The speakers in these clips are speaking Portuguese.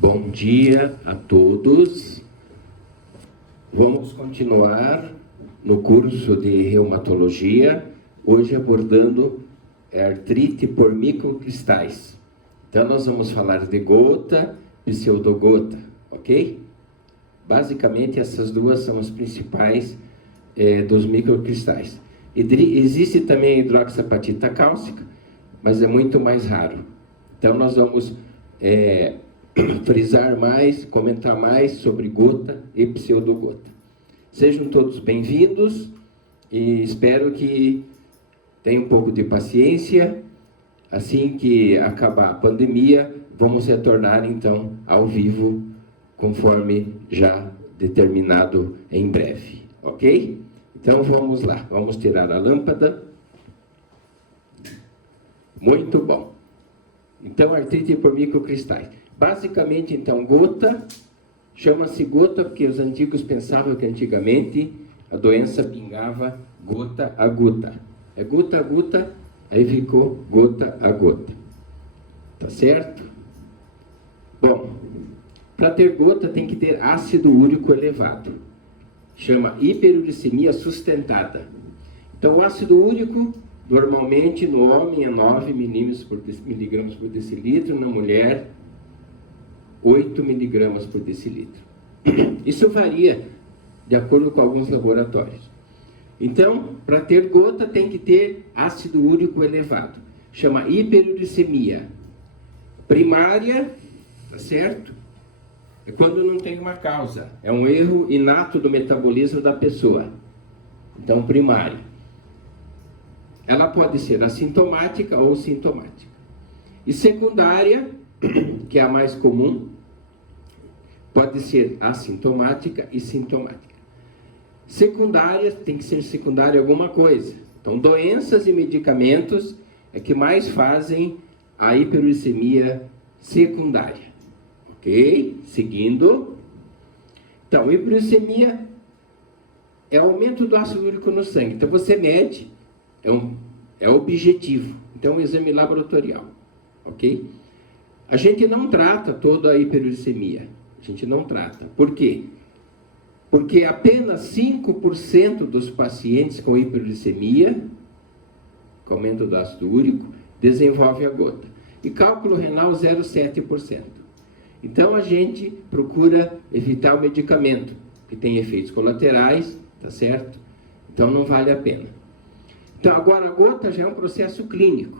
Bom dia a todos. Vamos continuar no curso de reumatologia, hoje abordando artrite por microcristais. Então nós vamos falar de gota e pseudogota, ok? Basicamente essas duas são as principais dos microcristais. Existe também a hidroxapatita cálcica, mas é muito mais raro. Então nós vamos frisar mais, comentar mais sobre gota e pseudogota. Sejam todos bem-vindos e espero que tenham um pouco de paciência. Assim que acabar a pandemia, vamos retornar então ao vivo, conforme já determinado em breve, ok? Então vamos lá, vamos tirar a lâmpada. Muito bom. Então, artrite por microcristais. Basicamente, então, gota, chama-se gota porque os antigos pensavam que antigamente a doença pingava gota a gota. É gota a gota, aí ficou gota a gota. Tá certo? Bom, para ter gota tem que ter ácido úrico elevado. Chama hiperuricemia sustentada. Então, o ácido úrico, normalmente, no homem é 9 miligramas por decilitro, na mulher 8 miligramas por decilitro. Isso varia de acordo com alguns laboratórios. Então, para ter gota tem que ter ácido úrico elevado. Chama hiperuricemia primária, tá certo? É quando não tem uma causa. É um erro inato do metabolismo da pessoa. Então, primária. Ela pode ser assintomática ou sintomática. E secundária, que é a mais comum, pode ser assintomática e sintomática. Secundária, tem que ser secundária alguma coisa. Então, doenças e medicamentos é que mais fazem a hiperuricemia secundária. Ok? Seguindo. Então, hiperuricemia é aumento do ácido úrico no sangue. Então, você mede, é objetivo. Então, um exame laboratorial. Ok? A gente não trata toda a hiperuricemia. A gente não trata. Por quê? Porque apenas 5% dos pacientes com hiperuricemia, com aumento do ácido úrico, desenvolve a gota. E cálculo renal 0,7%. Então a gente procura evitar o medicamento, que tem efeitos colaterais, tá certo? Então não vale a pena. Então agora a gota já é um processo clínico.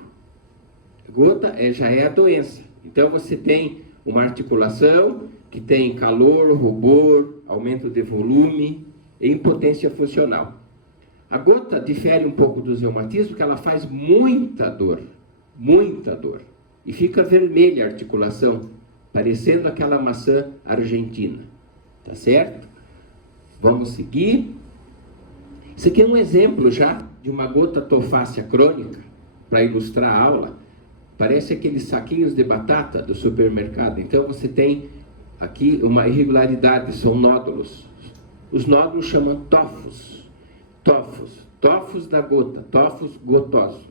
A gota já é a doença. Então você tem uma articulação que tem calor, rubor, aumento de volume e impotência funcional. A gota difere um pouco dos reumatismos porque ela faz muita dor, e fica vermelha a articulação, parecendo aquela maçã argentina, tá certo? Vamos seguir. Isso aqui é um exemplo já de uma gota tofácea crônica, para ilustrar a aula. Parece aqueles saquinhos de batata do supermercado. Então você tem aqui uma irregularidade, são nódulos. Os nódulos chamam tofos. Tofos da gota, tofos gotoso.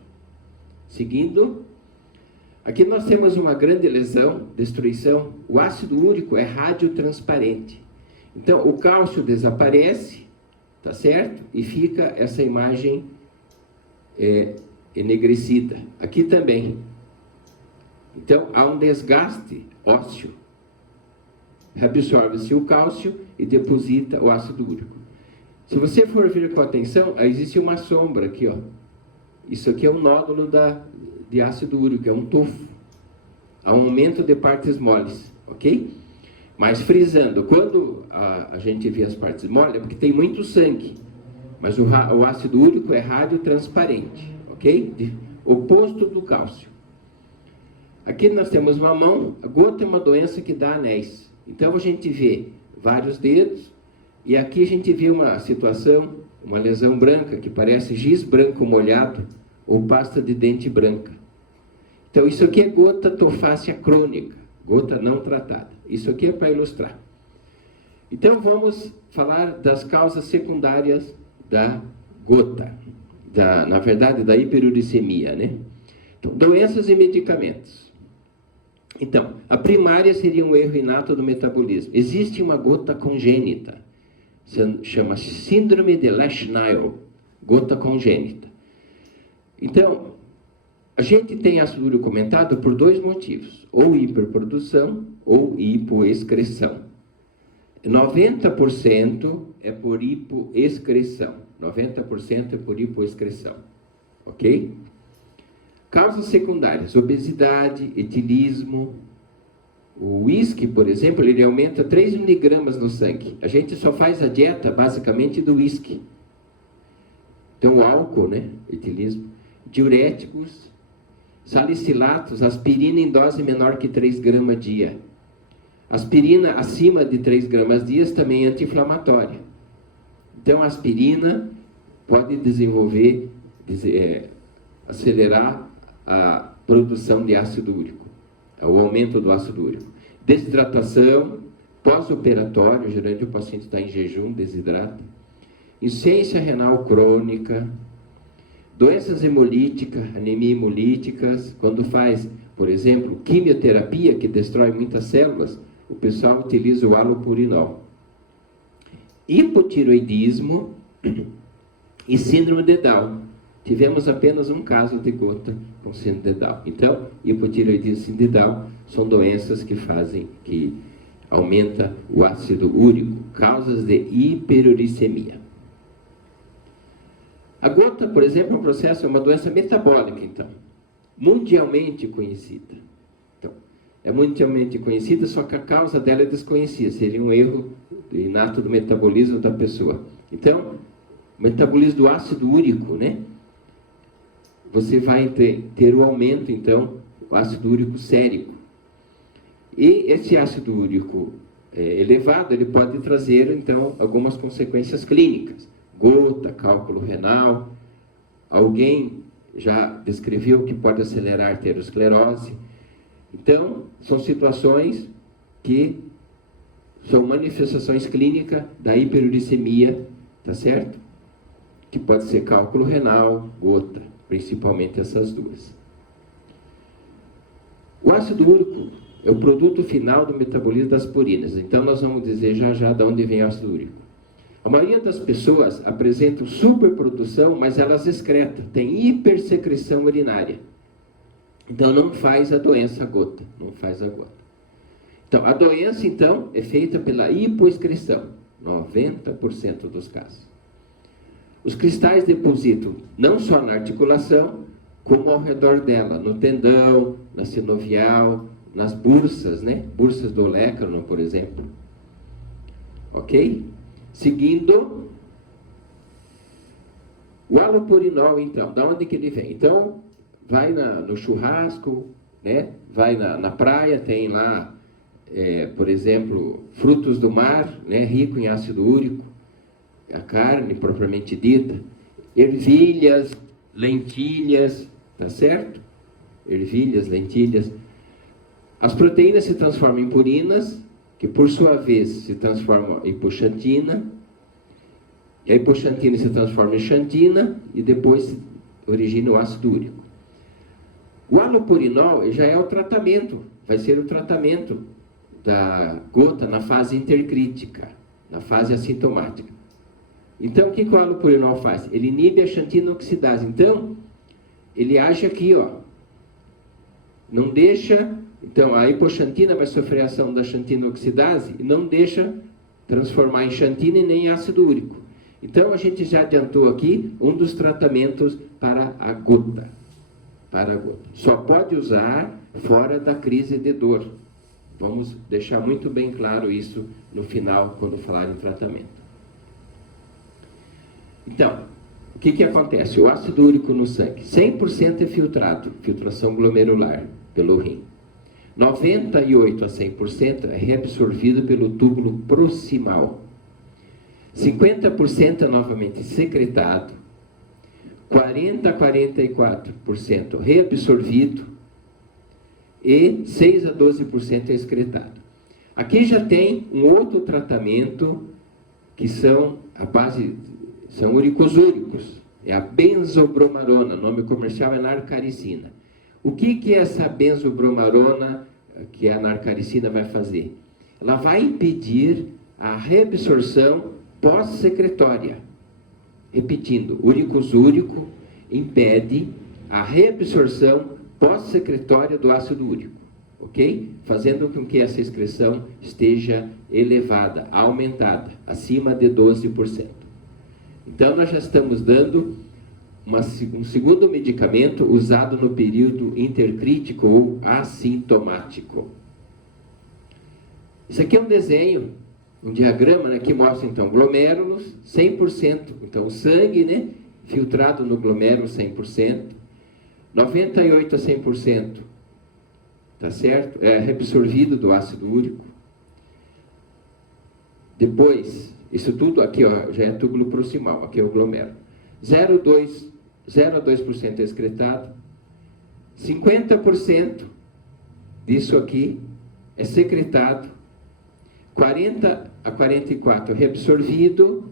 Seguindo, aqui nós temos uma grande lesão, destruição. O ácido úrico é radiotransparente. Então o cálcio desaparece, tá certo? E fica essa imagem enegrecida. Aqui também. Então há um desgaste ósseo. Reabsorve-se o cálcio e deposita o ácido úrico. Se você for ver com atenção, existe uma sombra aqui, ó. Isso aqui é um nódulo de ácido úrico, é um tofo. Há um aumento de partes moles, ok? Mas frisando, quando a gente vê as partes moles, é porque tem muito sangue. Mas o ácido úrico é radiotransparente, ok? Oposto do cálcio. Aqui nós temos uma mão. A gota é uma doença que dá anéis. Então a gente vê vários dedos, e aqui a gente vê uma situação, uma lesão branca, que parece giz branco molhado, ou pasta de dente branca. Então isso aqui é gota tofácea crônica, gota não tratada. Isso aqui é para ilustrar. Então vamos falar das causas secundárias da gota, na verdade da hiperuricemia, né? Então, doenças e medicamentos. Então, a primária seria um erro inato do metabolismo. Existe uma gota congênita, chama síndrome de Lesch-Nyhan, gota congênita. Então, a gente tem ácido úrico aumentado por dois motivos, ou hiperprodução ou hipoexcreção. 90% é por hipoexcreção, 90% é por hipoexcreção, ok? Causas secundárias, obesidade, etilismo. O uísque, por exemplo, ele aumenta 3 miligramas no sangue. A gente só faz a dieta, basicamente, do uísque. Então, o álcool, né? Etilismo. Diuréticos, salicilatos, aspirina em dose menor que 3 gramas dia. Aspirina acima de 3 gramas dia também é anti-inflamatória. Então, a aspirina pode desenvolver, acelerar a produção de ácido úrico, o aumento do ácido úrico. Desidratação, pós-operatório, geralmente o paciente está em jejum, desidrata. Insuficiência renal crônica, doenças hemolíticas, anemia hemolíticas, quando faz, por exemplo, quimioterapia, que destrói muitas células, o pessoal utiliza o halopurinol. Hipotiroidismo e síndrome de Down. Tivemos apenas um caso de gota com síndrome de Down. Então, hipotireoidismo e síndrome de Down são doenças que aumenta o ácido úrico, causas de hiperuricemia. A gota, por exemplo, é uma doença metabólica, então, mundialmente conhecida. Então, é mundialmente conhecida, só que a causa dela é desconhecida, seria um erro inato do metabolismo da pessoa. Então, o metabolismo do ácido úrico, né? Você vai ter o aumento, então, do ácido úrico sérico. E esse ácido úrico elevado, ele pode trazer, então, algumas consequências clínicas. Gota, cálculo renal. Alguém já descreveu que pode acelerar a arteriosclerose. Então, são situações que são manifestações clínicas da hiperuricemia, tá certo? Que pode ser cálculo renal, gota, principalmente essas duas. O ácido úrico é o produto final do metabolismo das purinas. Então, nós vamos dizer já de onde vem o ácido úrico. A maioria das pessoas apresentam superprodução, mas elas excretam, tem hipersecreção urinária. Então, não faz a doença gota, não faz a gota. Então, a doença, então, é feita pela hipoexcreção, 90% dos casos. Os cristais depositam não só na articulação, como ao redor dela, no tendão, na sinovial, nas bursas, né? Bursas do olecrano, por exemplo. Ok? Seguindo, o halopurinol, então, da onde que ele vem? Então, vai no churrasco, né? Vai na praia, tem lá, por exemplo, frutos do mar, né? Rico em ácido úrico, a carne propriamente dita, ervilhas, lentilhas, tá certo? Ervilhas, lentilhas. As proteínas se transformam em purinas, que por sua vez se transformam em hipoxantina, e a hipoxantina se transforma em xantina, e depois origina o ácido úrico. O halopurinol já é o tratamento, vai ser o tratamento da gota na fase intercrítica, na fase assintomática. Então, o que o halopurinol faz? Ele inibe a xantina oxidase. Então, ele age aqui, ó. Não deixa... Então, a hipoxantina vai sofrer a ação da xantina oxidase e não deixa transformar em xantina e nem em ácido úrico. Então, a gente já adiantou aqui um dos tratamentos para a gota. Para a gota. Só pode usar fora da crise de dor. Vamos deixar muito bem claro isso no final, quando falar em tratamento. Então, o que acontece? O ácido úrico no sangue, 100% é filtrado, filtração glomerular, pelo rim. 98% a 100% é reabsorvido pelo túbulo proximal. 50% é novamente secretado. 40% a 44% reabsorvido. E 6% a 12% é excretado. Aqui já tem um outro tratamento, que são a base... São uricosúricos, é a benzobromarona, o nome comercial é narcaricina. O que é essa benzobromarona que a narcaricina vai fazer? Ela vai impedir a reabsorção pós-secretória. Repetindo, uricosúrico impede a reabsorção pós-secretória do ácido úrico, ok? Fazendo com que essa excreção esteja elevada, aumentada, acima de 12%. Então, nós já estamos dando um segundo medicamento usado no período intercrítico ou assintomático. Isso aqui é um desenho, um diagrama, né, que mostra, então, glomérulos, 100%. Então, o sangue, né, filtrado no glomérulo, 100%. 98% a 100%, tá certo? É reabsorvido do ácido úrico. Depois, isso tudo aqui, ó, já é túbulo proximal, aqui é o glomérulo. 0 a 2% é excretado. 50% disso aqui é secretado. 40 a 44% é reabsorvido.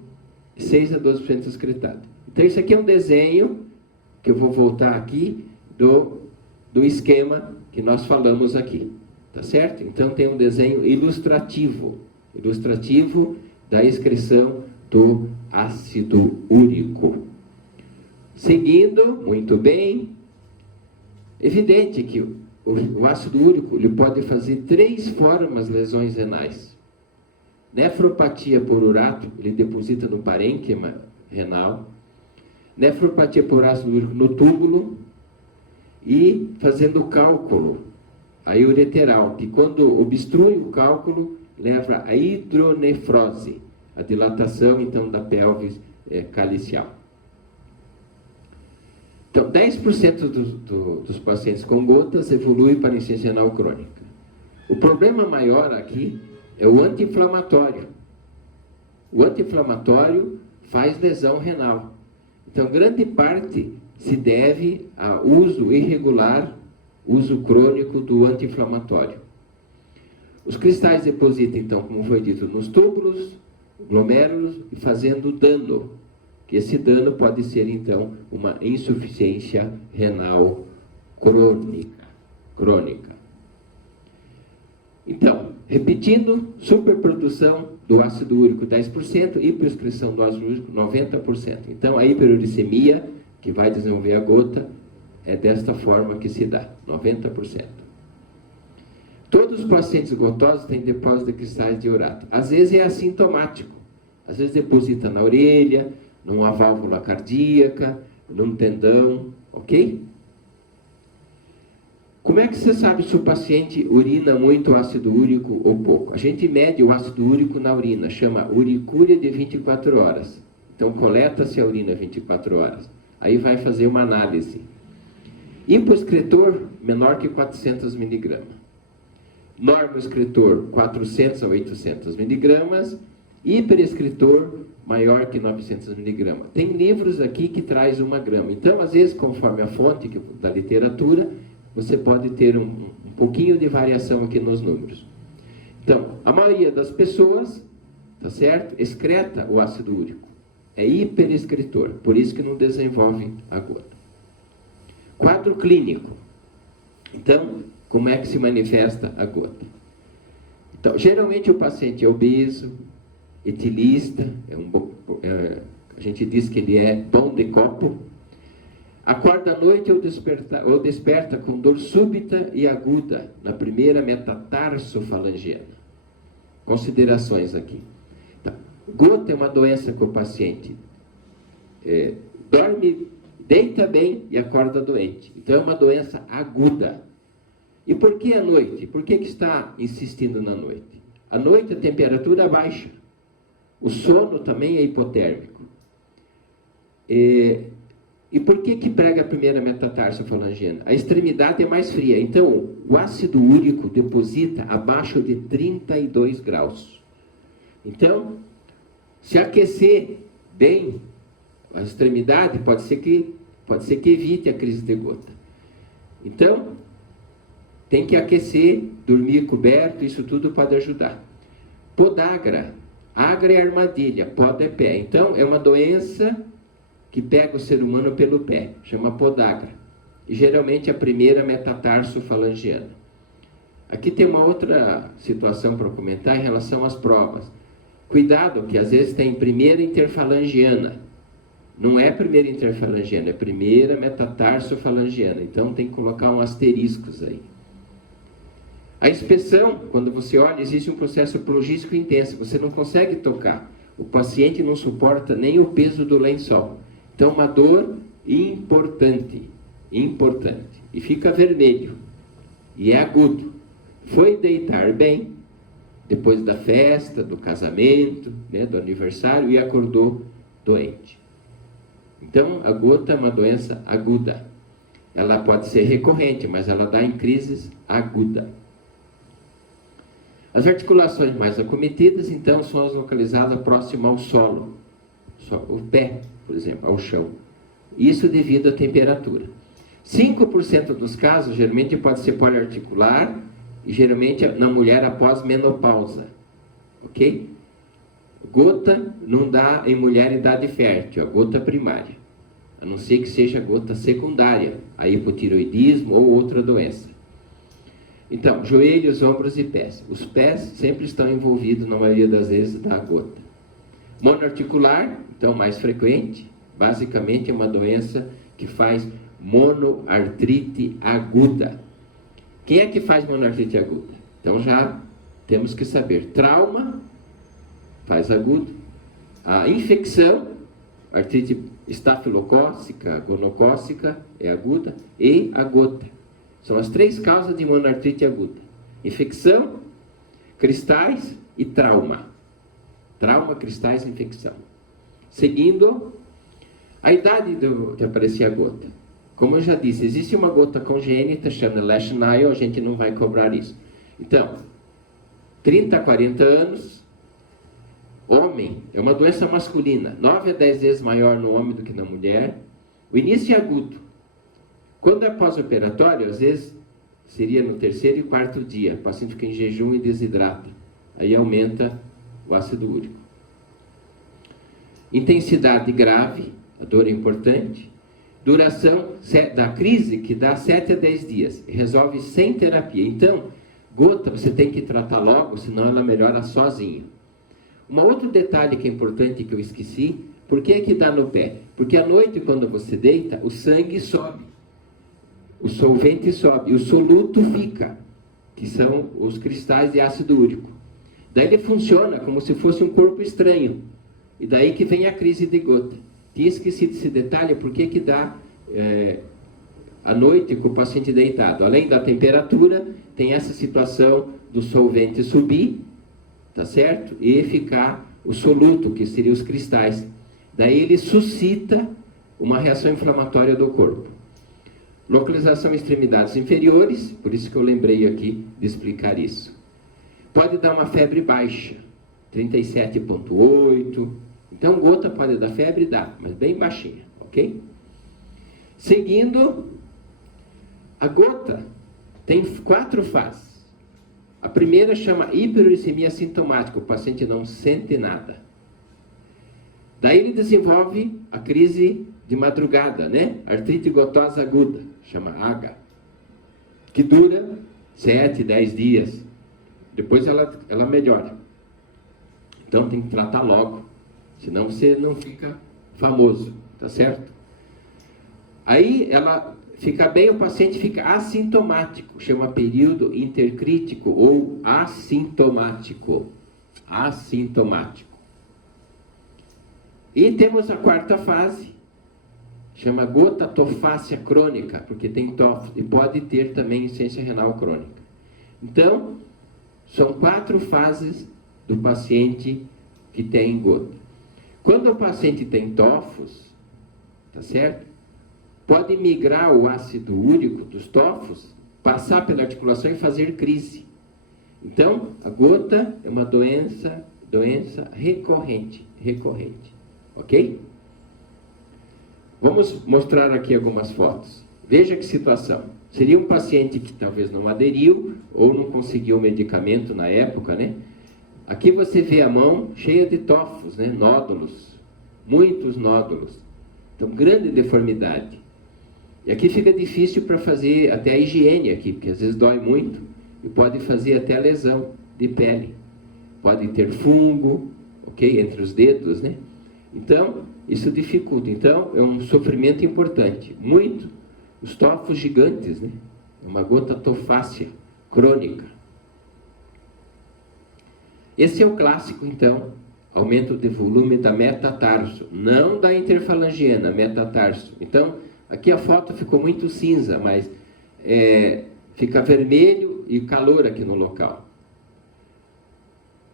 6 a 12% é excretado. Então, isso aqui é um desenho, que eu vou voltar aqui, do esquema que nós falamos aqui. Tá certo? Então, tem um desenho ilustrativo da excreção do ácido úrico. Seguindo, muito bem, evidente que o ácido úrico ele pode fazer 3 formas de lesões renais. Nefropatia por urato, ele deposita no parênquima renal. Nefropatia por ácido úrico no túbulo. E fazendo o cálculo, a ureteral, que quando obstrui o cálculo, leva a hidronefrose, a dilatação, então, da pelvis calicial. Então, 10% dos pacientes com gotas evolui para insuficiência renal crônica. O problema maior aqui é o anti-inflamatório. O anti-inflamatório faz lesão renal. Então, grande parte se deve a uso irregular, uso crônico do anti-inflamatório. Os cristais depositam, então, como foi dito, nos túbulos, glomérulos, e fazendo dano. Que esse dano pode ser, então, uma insuficiência renal crônica. Então, repetindo, superprodução do ácido úrico 10%, hiperexcreção do ácido úrico 90%. Então, a hiperuricemia, que vai desenvolver a gota, é desta forma que se dá, 90%. Todos os pacientes gotosos têm depósito de cristais de urato. Às vezes é assintomático. Às vezes deposita na orelha, numa válvula cardíaca, num tendão, ok? Como é que você sabe se o paciente urina muito ácido úrico ou pouco? A gente mede o ácido úrico na urina, chama uricúria de 24 horas. Então, coleta-se a urina 24 horas. Aí vai fazer uma análise. Hipoexcretor menor que 400 miligramas. Normoexcretor 400 a 800 miligramas. Hiperexcretor maior que 900 miligramas. Tem livros aqui que traz 1 grama. Então, às vezes, conforme a fonte da literatura, você pode ter um pouquinho de variação aqui nos números. Então, a maioria das pessoas, tá certo, excreta o ácido úrico. É hiperexcretor, por isso que não desenvolve a gota. Quadro clínico. Então, como é que se manifesta a gota? Então, geralmente o paciente é obeso, etilista, a gente diz que ele é pão de copo, acorda à noite ou desperta com dor súbita e aguda na primeira metatarsofalangiana. Considerações aqui. Então, gota é uma doença que o paciente dorme, deita bem e acorda doente. Então é uma doença aguda. E por que à noite? Por que está insistindo na noite? À noite a temperatura baixa. O sono também é hipotérmico. E por que prega a primeira metatarsofalangiana? A extremidade é mais fria. Então, o ácido úrico deposita abaixo de 32 graus. Então, se aquecer bem a extremidade, pode ser que evite a crise de gota. Então, tem que aquecer, dormir coberto, isso tudo pode ajudar. Podagra. Agra é armadilha, poda é pé. Então, é uma doença que pega o ser humano pelo pé, chama podagra. E geralmente a primeira metatarsofalangiana. Aqui tem uma outra situação para comentar em relação às provas. Cuidado, que às vezes tem primeira interfalangiana. Não é primeira interfalangiana, é tarso metatarsofalangiana. Então tem que colocar um asteriscos aí. A inspeção, quando você olha, existe um processo progístico intenso. Você não consegue tocar. O paciente não suporta nem o peso do lençol. Então uma dor importante. E fica vermelho. E é agudo. Foi deitar bem, depois da festa, do casamento, né, do aniversário, e acordou doente. Então, a gota é uma doença aguda. Ela pode ser recorrente, mas ela dá em crises aguda. As articulações mais acometidas, então, são as localizadas próximas ao solo. O pé, por exemplo, ao chão. Isso devido à temperatura. 5% dos casos, geralmente, pode ser poliarticular, e geralmente na mulher após menopausa. Ok? Gota não dá em mulher em idade fértil, a gota primária. A não ser que seja gota secundária, a hipotiroidismo ou outra doença. Então, joelhos, ombros e pés. Os pés sempre estão envolvidos, na maioria das vezes, da gota. Monoarticular, então mais frequente, basicamente é uma doença que faz monoartrite aguda. Quem é que faz monoartrite aguda? Então já temos que saber. Trauma faz agudo. A infecção, artrite estafilocócica, gonocócica, é aguda. E a gota. São as 3 causas de monoartrite aguda. Infecção, cristais e trauma. Trauma, cristais e infecção. Seguindo, a idade de aparecer a gota. Como eu já disse, existe uma gota congênita, chama Leschnail, a gente não vai cobrar isso. Então, 30 a 40 anos, homem, é uma doença masculina, 9 a 10 vezes maior no homem do que na mulher. O início é agudo. Quando é pós-operatório, às vezes seria no 3º e 4º dia, o paciente fica em jejum e desidrata. Aí aumenta o ácido úrico. Intensidade grave, a dor é importante. Duração da crise, que dá 7 a 10 dias. Resolve sem terapia. Então, gota você tem que tratar logo, senão ela melhora sozinha. Um outro detalhe que é importante que eu esqueci, por que é que dá no pé? Porque à noite, quando você deita, o sangue sobe. O solvente sobe. E o soluto fica, que são os cristais de ácido úrico. Daí ele funciona como se fosse um corpo estranho. E daí que vem a crise de gota. Tinha esquecido esse detalhe, por que que dá à noite com o paciente deitado? Além da temperatura, tem essa situação do solvente subir, tá certo? E ficar o soluto, que seria os cristais. Daí ele suscita uma reação inflamatória do corpo. Localização em extremidades inferiores, por isso que eu lembrei aqui de explicar isso. Pode dar uma febre baixa, 37,8. Então, gota pode dar febre, dá, mas bem baixinha, ok? Seguindo, a gota tem 4 fases. A primeira chama hiperuricemia sintomática, o paciente não sente nada. Daí ele desenvolve a crise de madrugada, né? Artrite gotosa aguda, chama AGA, que dura 7, 10 dias. Depois ela melhora. Então tem que tratar logo. Senão você não fica famoso, tá certo? Aí ela fica bem, o paciente fica assintomático, chama período intercrítico ou assintomático. Assintomático. E temos a 4ª fase, chama gota tofácea crônica, porque tem tófo e pode ter também insuficiência renal crônica. Então, são 4 fases do paciente que tem gota. Quando o paciente tem tofos, tá certo? Pode migrar o ácido úrico dos tofos, passar pela articulação e fazer crise. Então, a gota é uma doença recorrente, ok? Vamos mostrar aqui algumas fotos. Veja que situação. Seria um paciente que talvez não aderiu ou não conseguiu o medicamento na época, né? Aqui você vê a mão cheia de tofos, né? Nódulos, muitos nódulos. Então, grande deformidade. E aqui fica difícil para fazer até a higiene aqui, porque às vezes dói muito. e pode fazer até lesão de pele. Pode ter fungo, ok? Entre os dedos, né? Então, isso dificulta. Então, é um sofrimento importante. Muito. Os tofos gigantes, né? Uma gota tofácea crônica. Esse é o clássico, então. Aumento de volume da metatarso. Não da interfalangiana, metatarso. Então, aqui a foto ficou muito cinza, mas fica vermelho e calor aqui no local.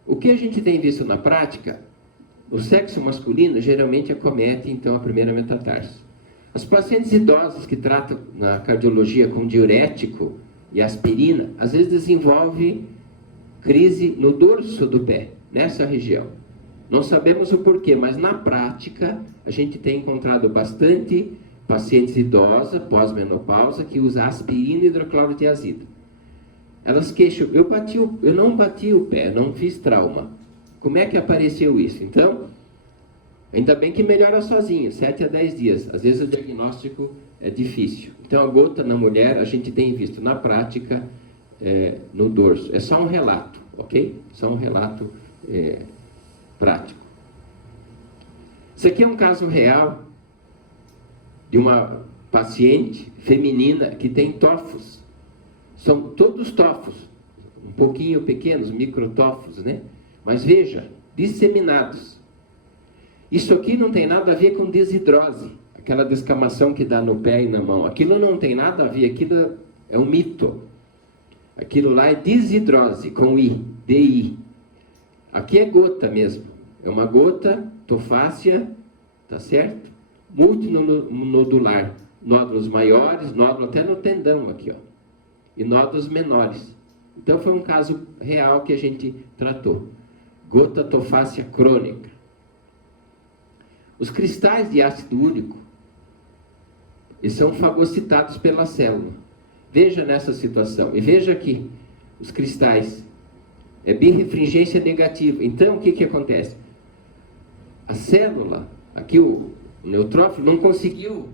O que a gente tem visto na prática, o sexo masculino geralmente acomete, então, a primeira metatarso. As pacientes idosas que tratam na cardiologia com diurético e aspirina, às vezes desenvolve crise no dorso do pé, nessa região. Não sabemos o porquê, mas na prática a gente tem encontrado bastante pacientes idosas, pós-menopausa, que usam aspirina e hidroclorotiazida. Elas queixam, eu não bati o pé, não fiz trauma. Como é que apareceu isso? Então, ainda bem que melhora sozinho, 7 a 10 dias. Às vezes o diagnóstico é difícil. Então, a gota na mulher, a gente tem visto na prática, no dorso. É só um relato, ok? Só um relato prático. Isso aqui é um caso real de uma paciente feminina que tem tofos. São todos tofos, um pouquinho pequenos, microtofos, né? Mas veja, disseminados. Isso aqui não tem nada a ver com desidrose, aquela descamação que dá no pé e na mão. Aquilo não tem nada a ver, aquilo é um mito. Aquilo lá é desidrose, com I, DI. Aqui é gota mesmo. É uma gota tofácea, tá certo? Multinodular. Nódulos maiores, nódulo até no tendão aqui, ó. E nódulos menores. Então foi um caso real que a gente tratou. Gota tofácea crônica. Os cristais de ácido úrico, eles são fagocitados pela célula. Veja nessa situação. E veja aqui, os cristais. É birrefringência negativa. Então, o que acontece? A célula, aqui o neutrófilo, não conseguiu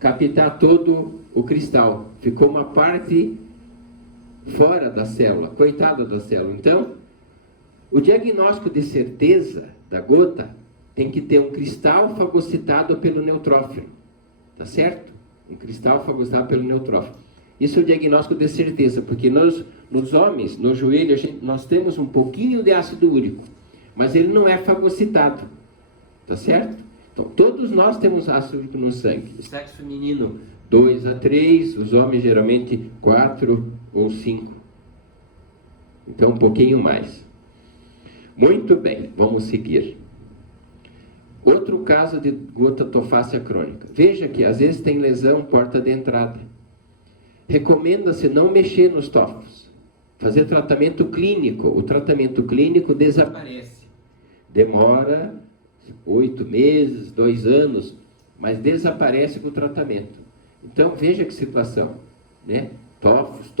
captar todo o cristal. Ficou uma parte fora da célula. Coitada da célula. Então, o diagnóstico de certeza da gota tem que ter um cristal fagocitado pelo neutrófilo. Tá certo? Um cristal fagocitado pelo neutrófilo. Isso é o diagnóstico de certeza, porque nos homens, no joelho, nós temos um pouquinho de ácido úrico, mas ele não é fagocitado. Tá certo? Então, todos nós temos ácido úrico no sangue. O sexo feminino, 2 a 3, os homens geralmente 4 ou 5. Então, um pouquinho mais. Muito bem, vamos seguir. Outro caso de gota tofácea crônica. Veja que às vezes tem lesão porta de entrada. Recomenda-se não mexer nos tofos. Fazer tratamento clínico. O tratamento clínico desaparece. Demora 8 meses, 2 anos, mas desaparece com o tratamento. Então, veja que situação, né? Tofos.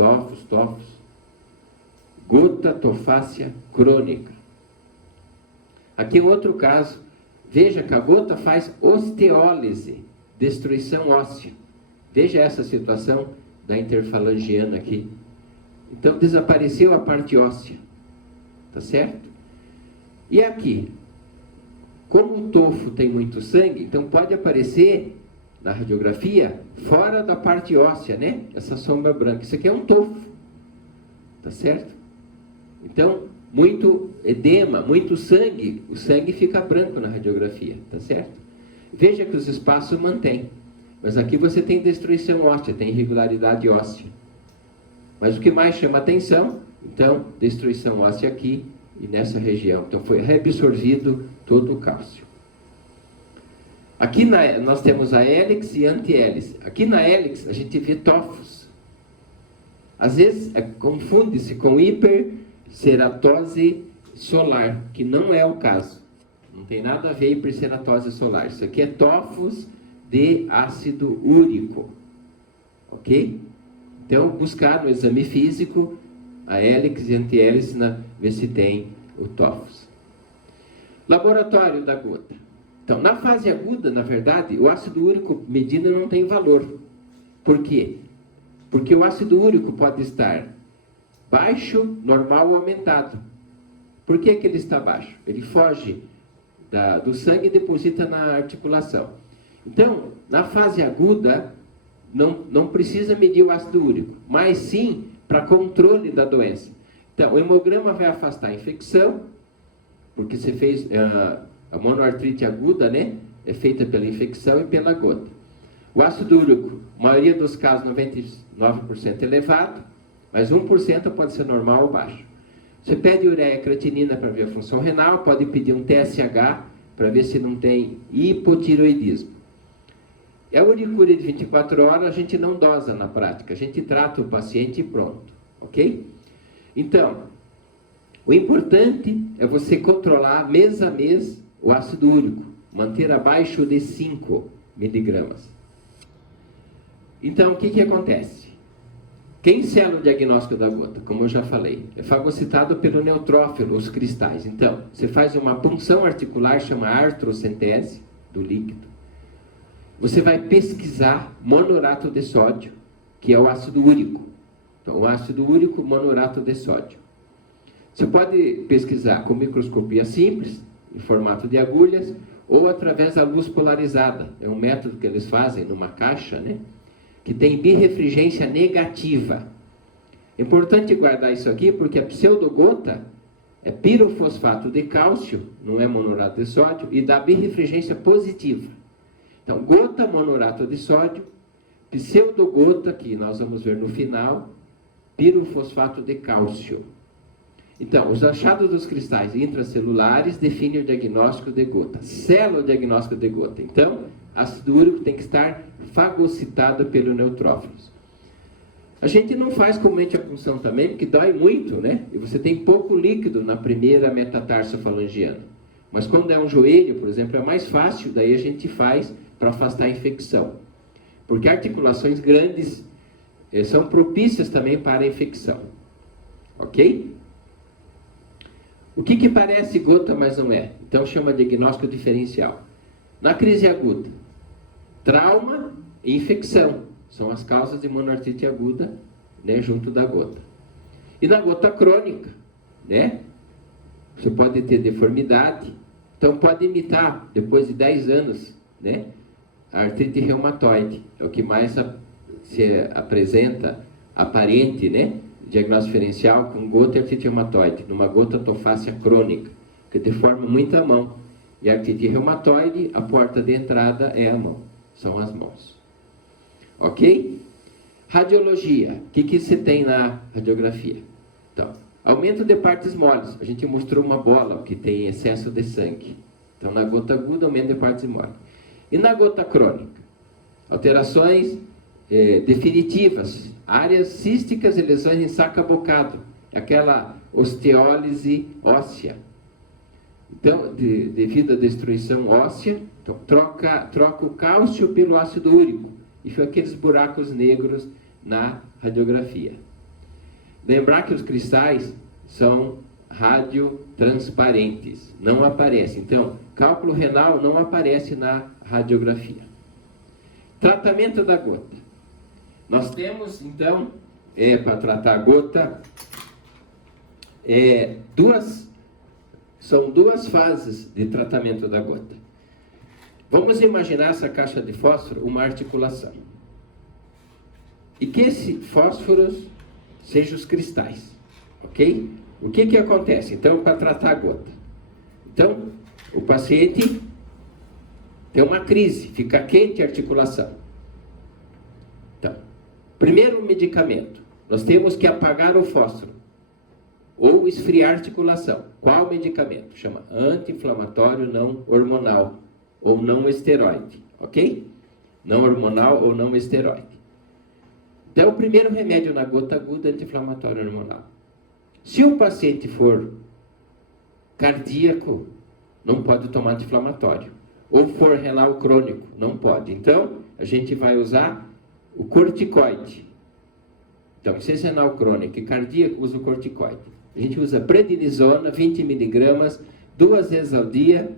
Gota tofácea crônica. Aqui outro caso. Veja que a gota faz osteólise, destruição óssea. Veja essa situação da interfalangiana aqui. Então, desapareceu a parte óssea. Tá certo? E aqui, como o tofo tem muito sangue, então pode aparecer na radiografia fora da parte óssea, né? Essa sombra branca. Isso aqui é um tofo. Tá certo? Então, muito edema, muito sangue, o sangue fica branco na radiografia, tá certo? Veja que os espaços mantêm, mas aqui você tem destruição óssea, tem irregularidade óssea. Mas o que mais chama atenção, então, destruição óssea aqui e nessa região. Então, foi reabsorvido todo o cálcio. Aqui nós temos a hélix e a anti-hélice. Aqui na hélix a gente vê tofos. Às vezes confunde-se com hiperceratose solar, que não é o caso. Não tem nada a ver com hiperceratose solar. Isso aqui é tofos de ácido úrico. Ok? Então, buscar no exame físico a hélix e anti-hélice, ver se tem o tofos. Laboratório da gota. Então, na fase aguda, na verdade, o ácido úrico medido não tem valor. Por quê? Porque o ácido úrico pode estar baixo, normal ou aumentado. Por que ele está baixo? Ele foge do sangue e deposita na articulação. Então, na fase aguda, não precisa medir o ácido úrico, mas sim para controle da doença. Então, o hemograma vai afastar a infecção, porque você fez a monoartrite aguda, né? É feita pela infecção e pela gota. O ácido úrico, maioria dos casos, 99% elevado, mas 1% pode ser normal ou baixo. Você pede ureia e creatinina para ver a função renal, pode pedir um TSH para ver se não tem hipotiroidismo. E a uricúria de 24 horas a gente não dosa na prática, a gente trata o paciente e pronto, ok? Então, o importante é você controlar mês a mês o ácido úrico, manter abaixo de 5 miligramas. Então, o que acontece? Quem sela o diagnóstico da gota? Como eu já falei, é fagocitado pelo neutrófilo, os cristais. Então, você faz uma punção articular, chama artrocentese, do líquido. Você vai pesquisar monorato de sódio, que é o ácido úrico. Então, o ácido úrico, monorato de sódio. Você pode pesquisar com microscopia simples, em formato de agulhas, ou através da luz polarizada. É um método que eles fazem numa caixa, né? Que tem birrefringência negativa. É importante guardar isso aqui, porque a pseudogota é pirofosfato de cálcio, não é monorato de sódio, e dá birrefringência positiva. Então, gota, monorato de sódio, pseudogota, que nós vamos ver no final, pirofosfato de cálcio. Então, os achados dos cristais intracelulares definem o diagnóstico de gota. Sela o diagnóstico de gota. Então, ácido úrico tem que estar fagocitado pelo neutrófilos. A gente não faz comumente a punção também, porque dói muito, né? E você tem pouco líquido na primeira metatarsofalangiana. Mas quando é um joelho, por exemplo, é mais fácil, daí a gente faz para afastar a infecção. Porque articulações grandes são propícias também para a infecção. Ok? O que parece gota, mas não é? Então chama diagnóstico diferencial. Na crise aguda, trauma e infecção são as causas de monoartrite aguda, né, junto da gota. E na gota crônica, né, você pode ter deformidade, então pode imitar, depois de 10 anos, né, a artrite reumatoide, é o que mais se apresenta aparente, né, diagnóstico diferencial com gota e artrite reumatoide, numa gota tofácea crônica, que deforma muito a mão. E a artrite reumatoide, a porta de entrada é a mão, são as mãos. Ok? Radiologia, o que você tem na radiografia? Então, aumento de partes moles, a gente mostrou uma bola que tem excesso de sangue. Então, na gota aguda, aumento de partes moles. E na gota crônica? Alterações definitivas, áreas císticas e lesões em saco-bocado, aquela osteólise óssea. Então, devido à destruição óssea, então, troca o cálcio pelo ácido úrico, e fica aqueles buracos negros na radiografia. Lembrar que os cristais são radiotransparentes, não aparecem. Então, cálculo renal não aparece na radiografia. Tratamento da gota. Nós temos, então, para tratar a gota, são duas fases de tratamento da gota. Vamos imaginar essa caixa de fósforo uma articulação. E que esse fósforo seja os cristais, ok? O que acontece, então, para tratar a gota? Então, o paciente tem uma crise, fica quente a articulação. Então, primeiro medicamento, nós temos que apagar o fósforo ou esfriar a articulação. Qual medicamento? Chama anti-inflamatório não hormonal ou não esteroide, ok? Não hormonal ou não esteroide. Então, o primeiro remédio na gota aguda é anti-inflamatório hormonal. Se o paciente for cardíaco, não pode tomar anti-inflamatório. Ou for renal crônico, não pode. Então, a gente vai usar o corticoide. Então, se é renal crônico e cardíaco, usa o corticoide. A gente usa prednisona, 20 miligramas, 2 vezes ao dia,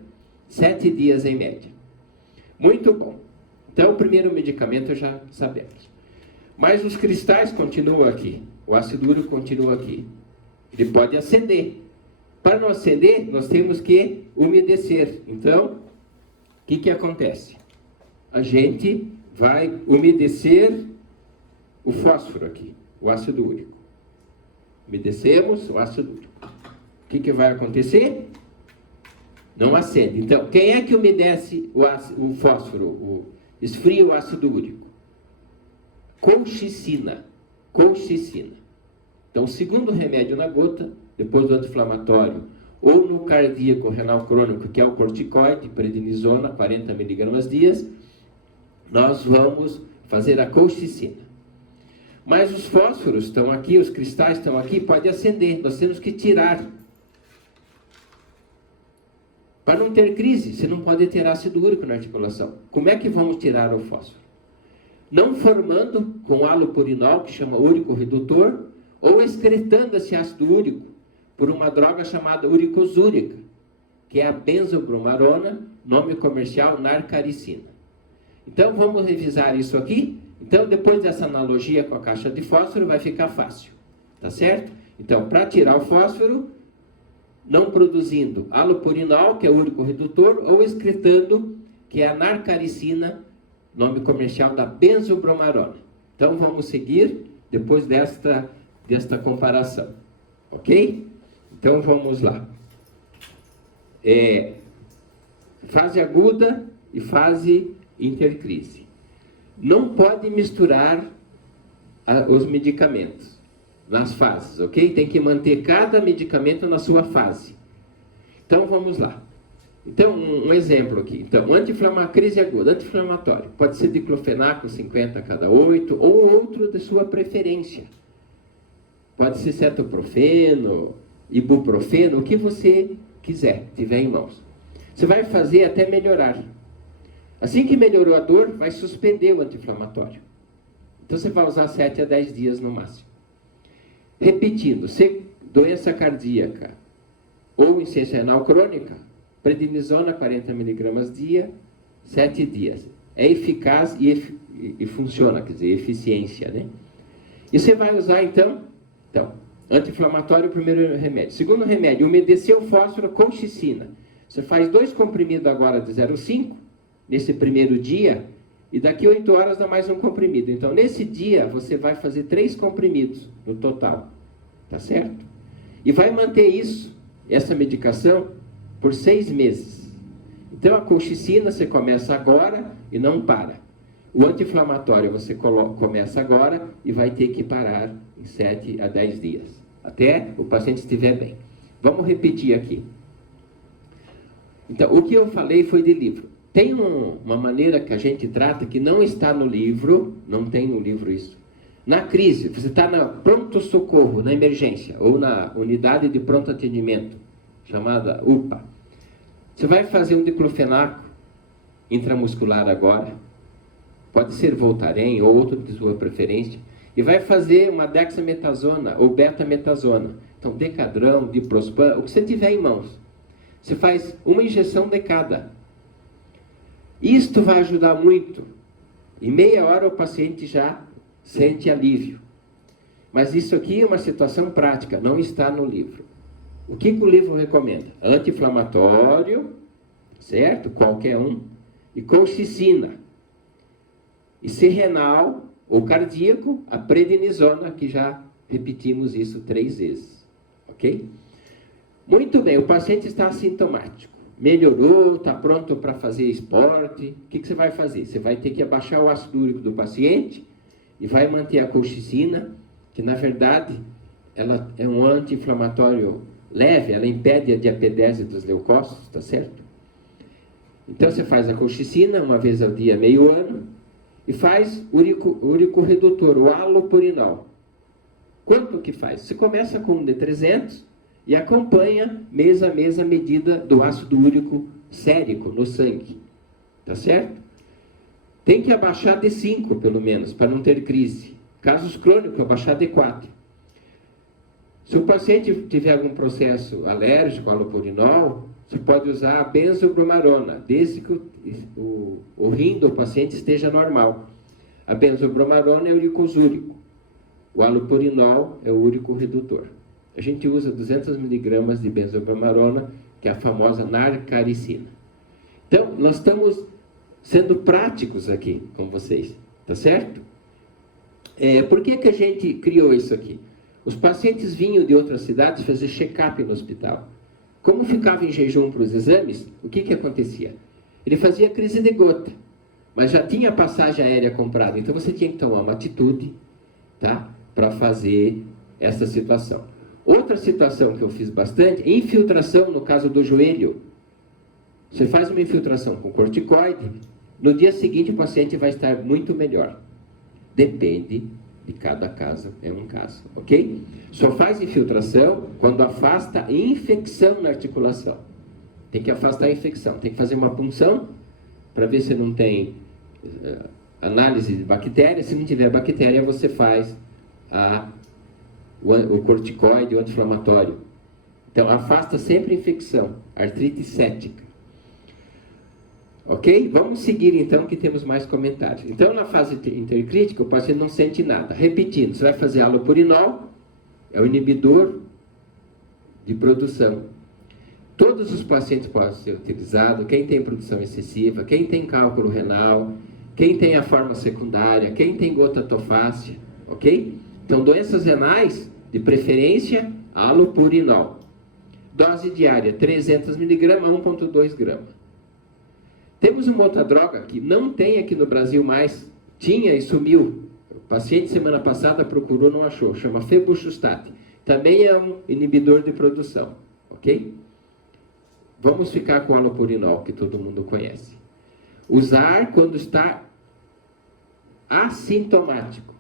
7 dias em média. Muito bom. Então, o primeiro medicamento já sabemos. Mas os cristais continuam aqui. o ácido úrico continua aqui. Ele pode acender. Para não acender, nós temos que umedecer. Então, o que acontece? A gente vai umedecer o fósforo aqui, o ácido úrico. Umedecemos o ácido úrico. O que vai acontecer? Não acende. Então, quem é que umedece o fósforo, esfria o ácido úrico? Colchicina. Colchicina. Então, o segundo remédio na gota, depois do anti-inflamatório, ou no cardíaco renal crônico, que é o corticoide, prednisona, 40 mg dias, nós vamos fazer a colchicina. Mas os fósforos estão aqui, os cristais estão aqui, pode acender, nós temos que tirar. Para não ter crise, você não pode ter ácido úrico na articulação. Como é que vamos tirar o fósforo? Não formando com halopurinol, que chama úrico redutor, ou excretando esse ácido úrico por uma droga chamada uricosúrica, que é a benzobromarona, nome comercial narcaricina. Então, vamos revisar isso aqui. Então, depois dessa analogia com a caixa de fósforo, vai ficar fácil. Tá certo? Então, para tirar o fósforo, não produzindo halopurinol, que é o úrico redutor, ou excretando, que é a narcaricina, nome comercial da benzobromarona. Então, vamos seguir depois desta comparação. Ok? Então, vamos lá. Fase aguda e fase intercrise. Não pode misturar os medicamentos nas fases, ok? Tem que manter cada medicamento na sua fase. Então, vamos lá. Então, um exemplo aqui. Então, crise aguda, anti-inflamatório. Pode ser diclofenaco 50 a cada 8, ou outro de sua preferência. Pode ser cetoprofeno, ibuprofeno, o que você quiser, tiver em mãos. Você vai fazer até melhorar. Assim que melhorou a dor, vai suspender o anti-inflamatório. Então, você vai usar 7 a 10 dias no máximo. Repetindo, doença cardíaca ou insuficiência renal crônica, prednisona 40 mg dia, 7 dias. É eficaz e funciona, quer dizer, eficiência, né? E você vai usar, então, anti-inflamatório, primeiro remédio. Segundo remédio, umedecer o fósforo com colchicina. Você faz 2 comprimidos agora de 0,5, nesse primeiro dia, e daqui 8 horas dá mais um comprimido. Então, nesse dia, você vai fazer 3 comprimidos no total. Tá certo? E vai manter essa medicação, por 6 meses. Então, a colchicina você começa agora e não para. O anti-inflamatório você começa agora e vai ter que parar em 7 a 10 dias. Até o paciente estiver bem. Vamos repetir aqui. Então, o que eu falei foi de livro. Tem uma maneira que a gente trata que não está no livro, não tem no livro isso. Na crise, você está no pronto-socorro, na emergência, ou na unidade de pronto atendimento, chamada UPA. Você vai fazer um diclofenaco intramuscular agora, pode ser Voltaren ou outro de sua preferência, e vai fazer uma dexametasona ou betametasona. Então, Decadrão, Diprospan, o que você tiver em mãos. Você faz uma injeção de cada. Isto vai ajudar muito. Em meia hora o paciente já sente alívio. Mas isso aqui é uma situação prática, não está no livro. O que o livro recomenda? Anti-inflamatório, certo? Qualquer um. E colchicina. E se renal ou cardíaco, a prednisona, que já repetimos isso 3 vezes. Ok? Muito bem, o paciente está assintomático. Melhorou, está pronto para fazer esporte. O que você vai fazer? Você vai ter que abaixar o ácido úrico do paciente e vai manter a colchicina, que na verdade ela é um anti-inflamatório leve, ela impede a diapedese dos leucócitos, tá certo? Então você faz a colchicina uma vez ao dia, meio ano, e faz úrico redutor, o halopurinol. Quanto que faz? Você começa com um de 300 e acompanha mês a mês a medida do ácido úrico sérico no sangue, tá certo? Tem que abaixar de 5, pelo menos, para não ter crise. Casos crônicos, abaixar de 4. Se o paciente tiver algum processo alérgico ao halopurinol, você pode usar a benzobromarona, desde que o rim do paciente esteja normal. A benzobromarona é uricosúrico. O halopurinol é o úrico redutor. A gente usa 200 miligramas de benzobromarona, que é a famosa narcaricina. Então, nós estamos sendo práticos aqui com vocês, tá certo? Por que a gente criou isso aqui? Os pacientes vinham de outras cidades fazer check-up no hospital. Como ficava em jejum para os exames, o que acontecia? Ele fazia crise de gota, mas já tinha passagem aérea comprada, então você tinha que tomar uma atitude, tá? Para fazer essa situação. Outra situação que eu fiz bastante, infiltração no caso do joelho. Você faz uma infiltração com corticoide, no dia seguinte o paciente vai estar muito melhor. Depende de cada caso, é um caso, ok? Só faz infiltração quando afasta infecção na articulação. Tem que afastar a infecção, tem que fazer uma punção para ver se não tem análise de bactéria. Se não tiver bactéria, você faz o corticoide, o anti-inflamatório. Então, afasta sempre a infecção, artrite séptica. Ok? Vamos seguir então, que temos mais comentários. Então, na fase intercrítica, o paciente não sente nada. Repetindo, você vai fazer halopurinol, é o inibidor de produção. Todos os pacientes podem ser utilizados, quem tem produção excessiva, quem tem cálculo renal, quem tem a forma secundária, quem tem gota tofácea, ok? Então, doenças renais, de preferência, halopurinol. Dose diária, 300 mg a 1,2 gramas. Temos uma outra droga que não tem aqui no Brasil mais, tinha e sumiu. O paciente semana passada procurou, não achou, chama febuxostat. Também é um inibidor de produção, ok? Vamos ficar com o halopurinol, que todo mundo conhece. Usar quando está assintomático.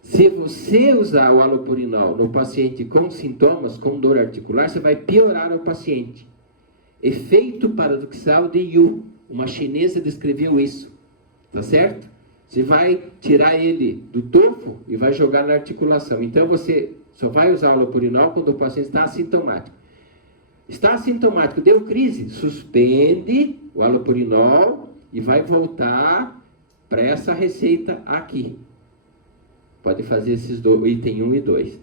Se você usar o halopurinol no paciente com sintomas, com dor articular, você vai piorar o paciente. Efeito paradoxal de Yu. Uma chinesa descreveu isso, tá certo? Você vai tirar ele do topo e vai jogar na articulação. Então, você só vai usar o halopurinol quando o paciente está assintomático. Está assintomático, deu crise, suspende o halopurinol e vai voltar para essa receita aqui. Pode fazer esses item 1 e 2.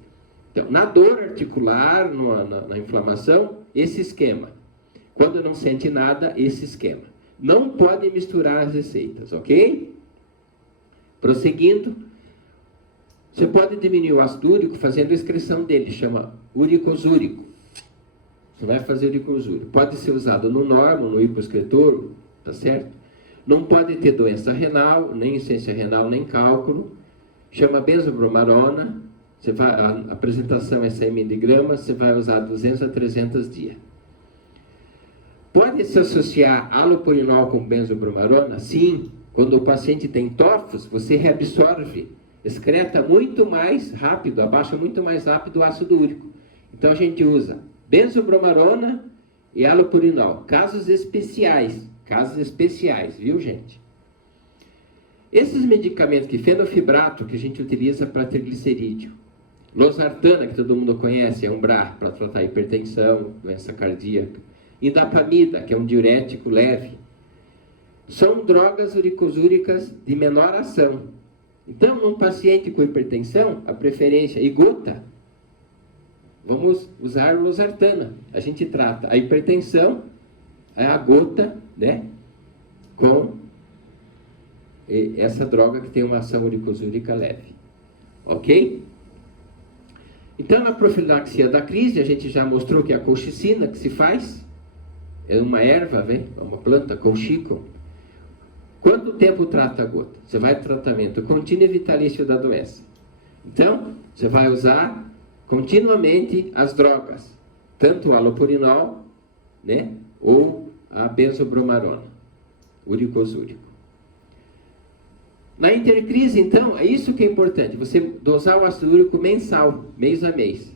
Então, na dor articular, na inflamação, esse esquema. Quando não sente nada, esse esquema. Não pode misturar as receitas, ok? Prosseguindo, você pode diminuir o ácido úrico fazendo a excreção dele, chama uricosúrico. Você vai fazer uricosúrico. Pode ser usado no normo, no hipoexcretor, tá certo? Não pode ter doença renal, nem insuficiência renal, nem cálculo. Chama benzobromarona. A apresentação é 100 miligramas, você vai usar 200 a 300 dias. Pode se associar halopurinol com benzobromarona? Sim. Quando o paciente tem tófus, você reabsorve, excreta muito mais rápido, abaixa muito mais rápido o ácido úrico. Então a gente usa benzobromarona e halopurinol. Casos especiais, viu, gente? Esses medicamentos que fenofibrato, que a gente utiliza para triglicerídeo, losartana, que todo mundo conhece, é um BRA para tratar hipertensão, doença cardíaca, indapamida, que é um diurético leve, são drogas uricosúricas de menor ação. Então, num paciente com hipertensão, a preferência, e gota, vamos usar losartana. A gente trata a hipertensão, a gota, né, com essa droga que tem uma ação uricosúrica leve. Ok? Então, na profilaxia da crise, a gente já mostrou que a colchicina que se faz, é uma erva, é uma planta, colchicum. Quanto tempo trata a gota? Você vai para o tratamento contínuo e vitalício da doença. Então, você vai usar continuamente as drogas, tanto o halopurinol, né, ou a benzobromarona, uricosúrico. Na intercrise, então, é isso que é importante, você dosar o ácido úrico mensal, mês a mês.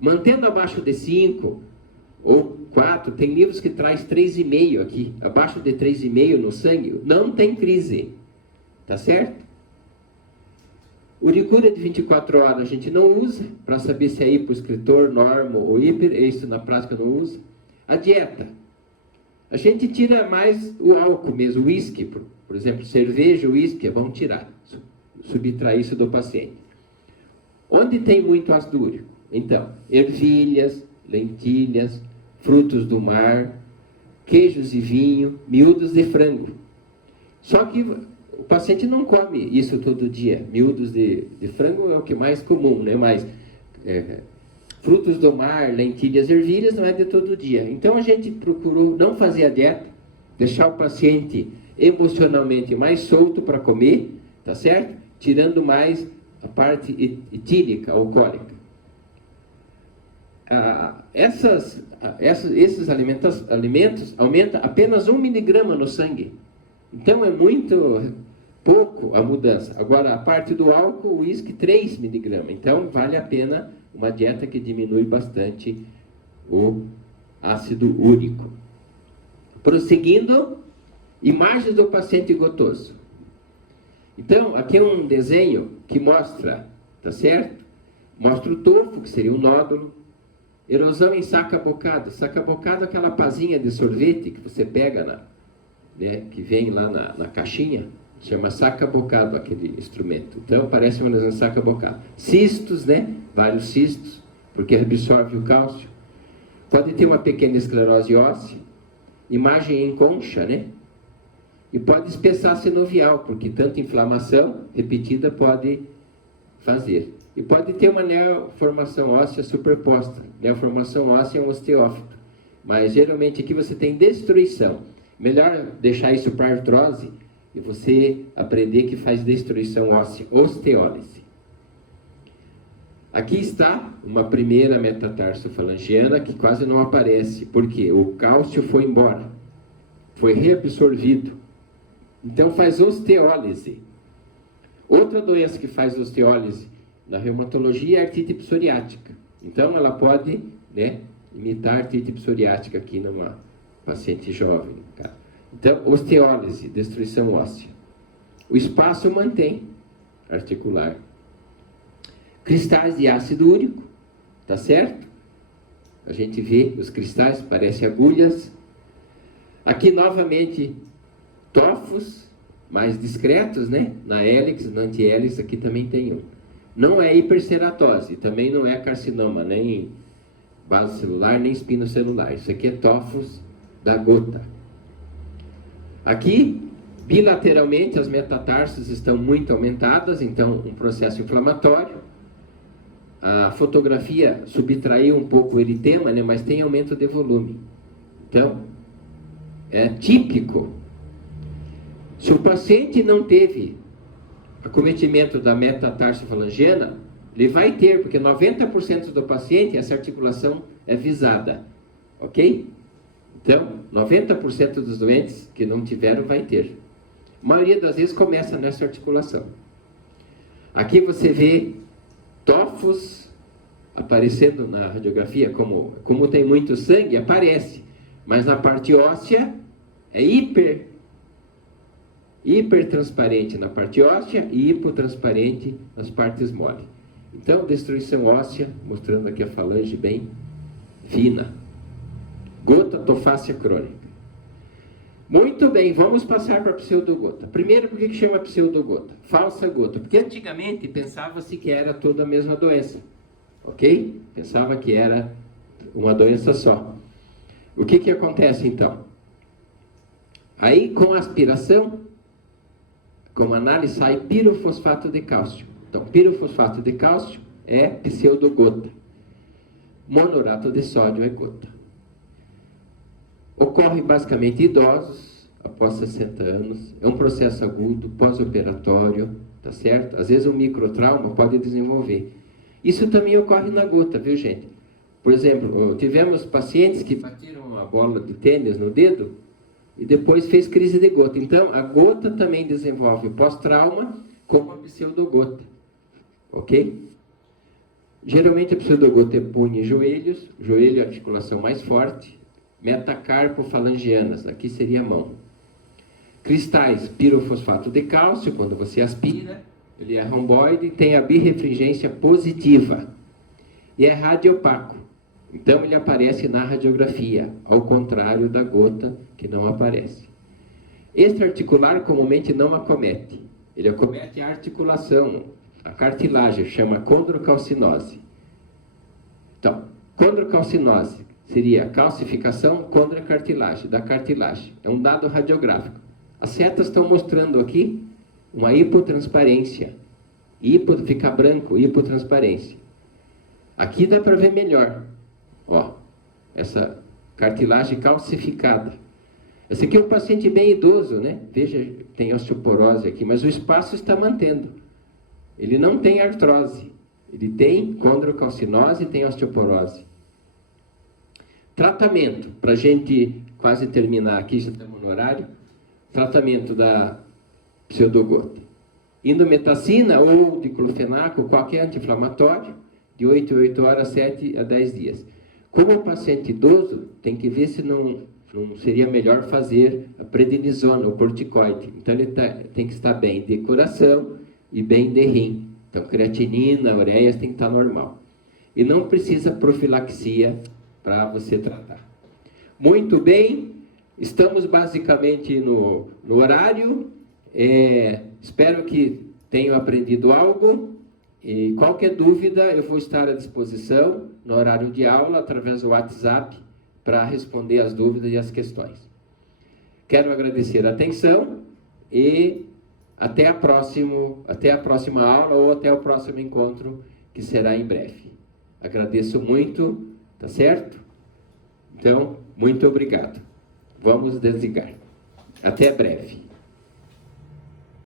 Mantendo abaixo de 5 ou 4, tem livros que traz 3,5 aqui, abaixo de 3,5 no sangue, não tem crise, tá certo? Uricúria de 24 horas a gente não usa, para saber se é hipoexcretor, normo ou hiper, isso na prática não usa. A dieta, a gente tira mais o álcool mesmo, o uísque, por exemplo, cerveja, uísque, é bom tirar, subtrair isso do paciente. Onde tem muito ácido úrico? Então, ervilhas, lentilhas, frutos do mar, queijos e vinho, miúdos de frango. Só que o paciente não come isso todo dia. Miúdos de frango é o que é mais comum, né? Mas frutos do mar, lentilhas, ervilhas não é de todo dia. Então a gente procurou não fazer a dieta, deixar o paciente emocionalmente mais solto para comer, tá certo? Tirando mais a parte etílica, alcoólica. Esses alimentos aumentam apenas 1 miligrama no sangue. Então é muito pouco a mudança. Agora, a parte do álcool, o uísque, 3 miligramas. Então, vale a pena uma dieta que diminui bastante o ácido úrico. Prosseguindo, imagens do paciente gotoso. Então, aqui é um desenho que mostra, tá certo? Mostra o tofo, que seria um nódulo. Erosão em saca-bocado. Saca-bocado é aquela pazinha de sorvete que você pega, que vem lá na caixinha. Chama saca-bocado aquele instrumento. Então, parece uma lesão saca-bocado. Cistos, vários cistos, porque absorve o cálcio. Pode ter uma pequena esclerose óssea. Imagem em concha, E pode espessar sinovial, porque tanta inflamação repetida pode fazer. E pode ter uma neoformação óssea superposta. Neoformação óssea é um osteófito. Mas, geralmente, aqui você tem destruição. Melhor deixar isso para artrose e você aprender que faz destruição óssea, osteólise. Aqui está uma primeira metatarsofalangiana que quase não aparece, porque o cálcio foi embora, foi reabsorvido. Então faz osteólise. Outra doença que faz osteólise na reumatologia é a artrite psoriática. Então ela pode imitar a artrite psoriática aqui numa paciente jovem. Então, osteólise, destruição óssea. O espaço mantém articular. Cristais de ácido úrico, tá certo? A gente vê os cristais, parecem agulhas. Aqui, novamente, tofos mais discretos, Na hélix, na antihélix, aqui também tem um. Não é hiperceratose, também não é carcinoma, nem base celular, nem espinocelular. Isso aqui é tofos da gota. Aqui, bilateralmente, as metatarsos estão muito aumentadas, então um processo inflamatório. A fotografia subtraiu um pouco o eritema, mas tem aumento de volume. Então, é típico. Se o paciente não teve acometimento da metatarsofalangiana, ele vai ter, porque 90% do paciente essa articulação é visada. Ok? Então, 90% dos doentes que não tiveram vai ter. A maioria das vezes começa nessa articulação. Aqui você vê tofos aparecendo na radiografia, como tem muito sangue, aparece. Mas na parte óssea é hipertransparente na parte óssea e hipotransparente nas partes mole. Então, destruição óssea, mostrando aqui a falange bem fina. Gota tofácea crônica. Muito bem, vamos passar para a pseudogota. Primeiro, por que chama pseudogota? Falsa gota. Porque antigamente pensava-se que era toda a mesma doença. Ok? Pensava que era uma doença só. O que acontece então? Aí, com a aspiração, como análise, sai pirofosfato de cálcio. Então, pirofosfato de cálcio é pseudogota. Monorato de sódio é gota. Ocorre basicamente em idosos, após 60 anos. É um processo agudo, pós-operatório, tá certo? Às vezes um microtrauma pode desenvolver. Isso também ocorre na gota, viu, gente? Por exemplo, tivemos pacientes que bateram uma bola de tênis no dedo e depois fez crise de gota. Então, a gota também desenvolve pós-trauma como a pseudogota. Ok? Geralmente a pseudogota é punho e joelhos, joelho é a articulação mais forte. Metacarpofalangianas, aqui seria a mão. Cristais, pirofosfato de cálcio, quando você aspira, ele é romboide e tem a birrefringência positiva. E é radiopaco, então ele aparece na radiografia, ao contrário da gota, que não aparece. Extraarticular comumente não acomete, ele acomete a articulação, A cartilagem chama condrocalcinose. Então, condrocalcinose seria a calcificação contra a cartilagem, da cartilagem. É um dado radiográfico. As setas estão mostrando aqui uma hipotransparência. Fica branco, hipotransparência. Aqui dá para ver melhor. Ó, essa cartilagem calcificada. Esse aqui é um paciente bem idoso, né? Veja, tem osteoporose aqui, mas o espaço está mantendo. Ele não tem artrose. Ele tem condrocalcinose e tem osteoporose. Tratamento, para a gente quase terminar aqui, já estamos no horário. Tratamento da pseudogota. Indometacina ou diclofenaco, qualquer anti-inflamatório, de 8 em 8 horas, 7 a 10 dias. Como o paciente idoso, tem que ver se não seria melhor fazer a prednisona, o corticoide. Então, ele tem que estar bem de coração e bem de rim. Então, creatinina, ureias tem que estar normal. E não precisa profilaxia para você tratar. Muito bem, estamos basicamente no horário. Espero que tenham aprendido algo. E qualquer dúvida, eu vou estar à disposição no horário de aula, através do WhatsApp, para responder as dúvidas e as questões. Quero agradecer a atenção e até a próxima aula ou até o próximo encontro, que será em breve. Agradeço muito, tá certo? Então, muito obrigado. Vamos desligar. Até breve.